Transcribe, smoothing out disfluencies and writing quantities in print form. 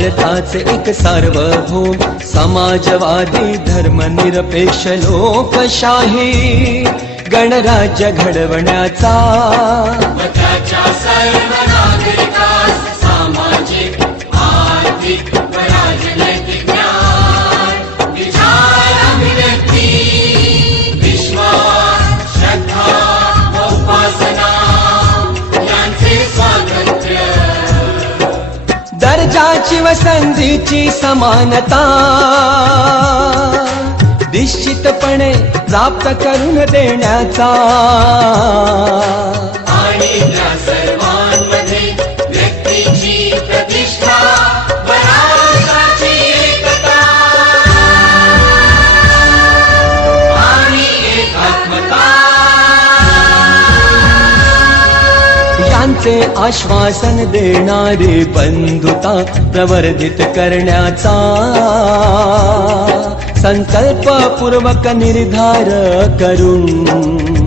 भारताचे एक सार्वभौम समाजवादी धर्मनिरपेक्ष लोकशाही गणराज्य घडवण्याचा व त्याच्या सर्व नागरिकास सामाजिक आर्थिक व राजनैतिक ज्ञान विचार अभिव्यक्ती विश्वास श्रद्धा व उपासना यांचे स्वातंत्र्य दर्जाची व संधीची समानता निश्चितपणे प्राप्त करून देण्याचा आणि त्या सर्वांमध्ये व्यक्तीची प्रतिष्ठा व राष्ट्राची एकता आणि एकात्मता यांचे आश्वासन देणारी बंधुता प्रवर्धित करण्याचा संकल्पपूर्वक निर्धार करून